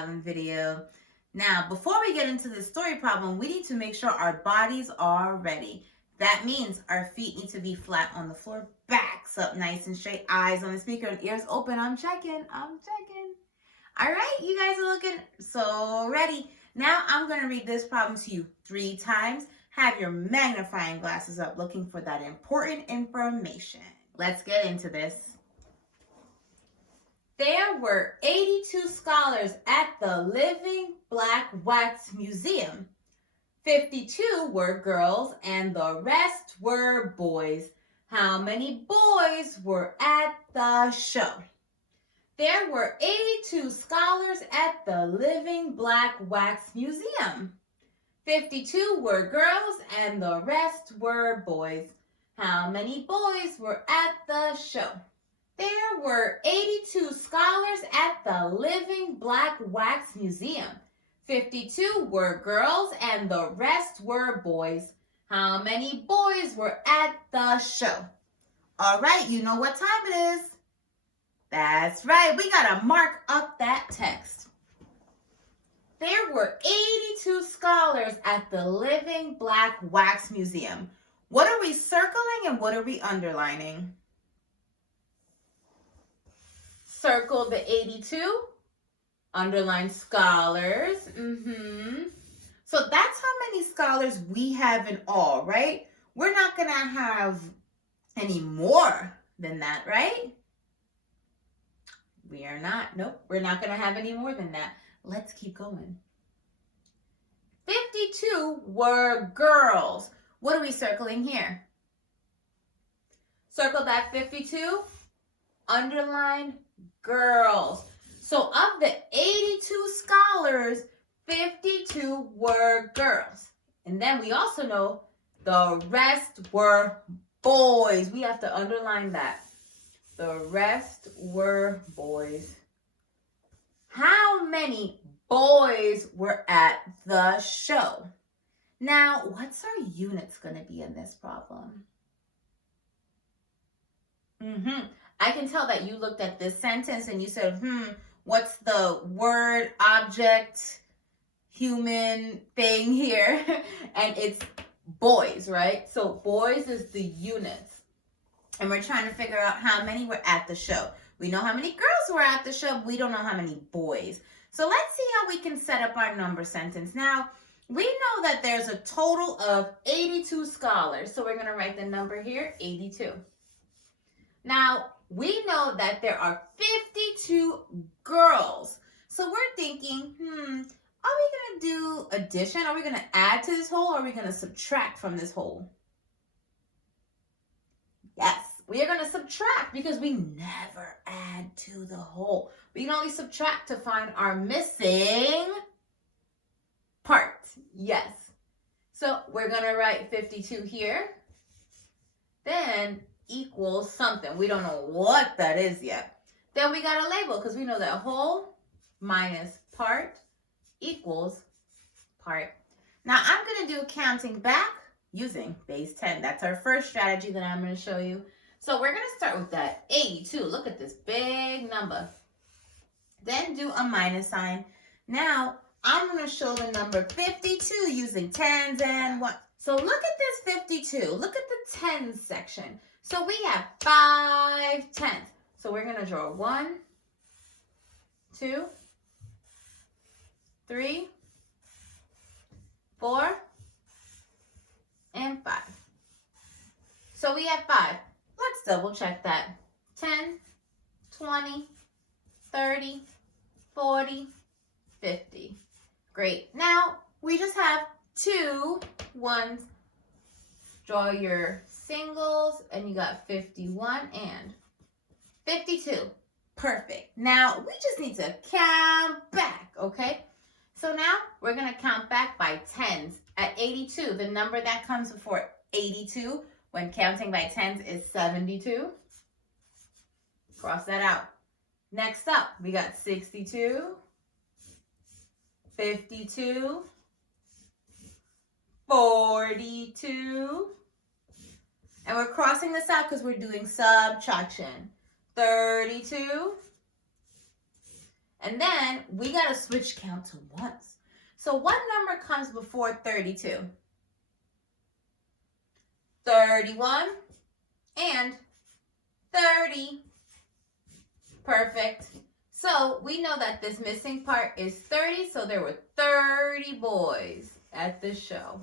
problem video. Now, before we get into the story problem, we need to make sure our bodies are ready. That means our feet need to be flat on the floor, backs up nice and straight, eyes on the speaker, and ears open. I'm checking. All right, you guys are looking so ready. Now I'm going to read this problem to you 3 times. Have your magnifying glasses up looking for that important information. Let's get into this. There were 82 scholars at the Living Black Wax Museum. 52 were girls and the rest were boys. How many boys were at the show? There were 82 scholars at the Living Black Wax Museum. 52 were girls and the rest were boys. How many boys were at the show? There were 82 scholars at the Living Black Wax Museum. 52 were girls and the rest were boys. How many boys were at the show? All right, you know what time it is. That's right, we gotta mark up that text. There were 82 scholars at the Living Black Wax Museum. What are we circling and what are we underlining? Circle the 82, underline scholars. So that's how many scholars we have in all, right? We're not gonna have any more than that, right? We are not. Nope, we're not gonna have any more than that. Let's keep going. 52 were girls. What are we circling here? Circle that 52, underline girls. So of the 82 scholars, 52 were girls. And then we also know the rest were boys. We have to underline that. The rest were boys. How many boys were at the show? Now, what's our units going to be in this problem? I can tell that you looked at this sentence and you said, what's the word, object, human thing here? And it's boys, right? So boys is the units. And we're trying to figure out how many were at the show. We know how many girls were at the show. We don't know how many boys. So let's see how we can set up our number sentence. Now, we know that there's a total of 82 scholars. So we're going to write the number here, 82. Now, we know that there are 52 girls. So we're thinking, are we going to do addition? Are we going to add to this whole or are we going to subtract from this whole? Yes, we are going to subtract because we never add to the whole. We can only subtract to find our missing part. Yes. So we're going to write 52 here. Then equals something. We don't know what that is yet. Then we got a label because we know that whole minus part equals part. Now I'm going to do counting back using base 10. That's our first strategy that I'm going to show you. So we're going to start with that 82. Look at this big number. Then do a minus sign. Now I'm going to show the number 52 using tens and one. So look at this 52. Look at the tens section. So we have 5 tenths. So we're going to draw 1, 2, 3, 4, and 5. So we have 5. Let's double check that. 10, 20, 30, 40, 50. Great. Now we just have 2 ones. Draw your singles and you got 51 and 52. Perfect. Now we just need to count back, okay? So now we're going to count back by tens. At 82, the number that comes before 82 when counting by tens is 72. Cross that out. Next up, we got 62, 52, 42, and we're crossing this out because we're doing subtraction. 32, And then we got to switch count to ones. So what number comes before 32? 31 and 30. Perfect. So we know that this missing part is 30, so there were 30 boys at this show.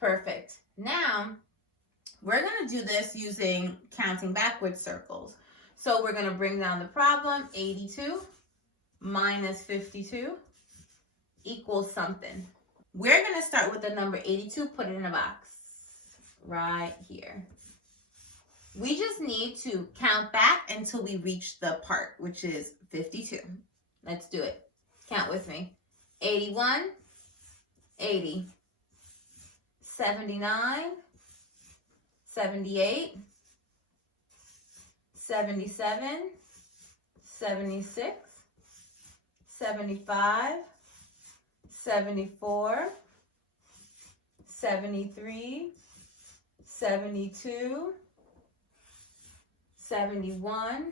Perfect. Now, we're going to do this using counting backwards circles. So we're going to bring down the problem. 82 minus 52 equals something. We're going to start with the number 82, put it in a box right here. We just need to count back until we reach the part, which is 52. Let's do it. Count with me. 81, 80, 79, 78, 77, 76, 75, 74, 73, 72, 71,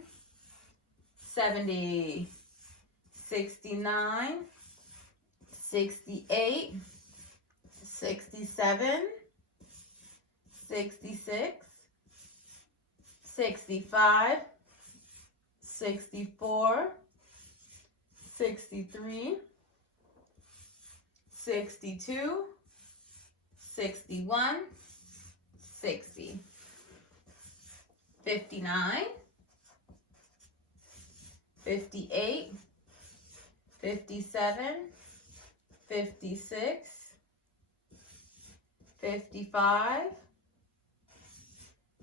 70, 69, 68, 67, 66, 65, 64, 63, 62, 61, 60, 59, 58, 57, 56, 55,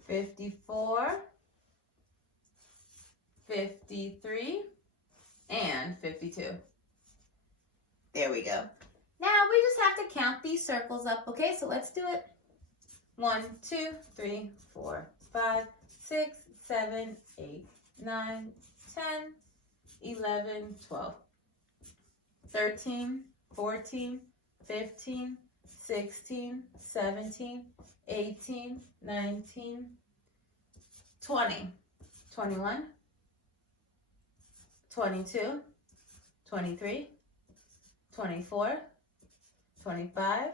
54, 53, and 52. There we go. Now we just have to count these circles up, okay? So let's do it. 1, 2, 3, 4, 5, 6, 7, 8, 9, 10, 11, 12, 13, 14, 15, 16, 17, 18, 19, 20, 21, 22, 23, 24, 25,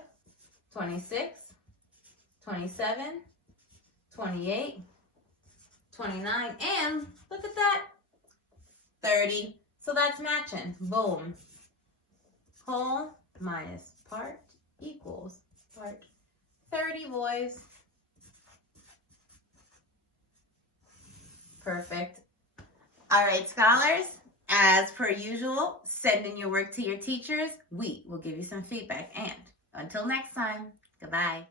26, 27, 28, 29, and look at that, 30. So that's matching. Boom. Whole minus part equals part. 30 boys. Perfect. All right, scholars, as per usual, send in your work to your teachers. We will give you some feedback. And until next time, goodbye.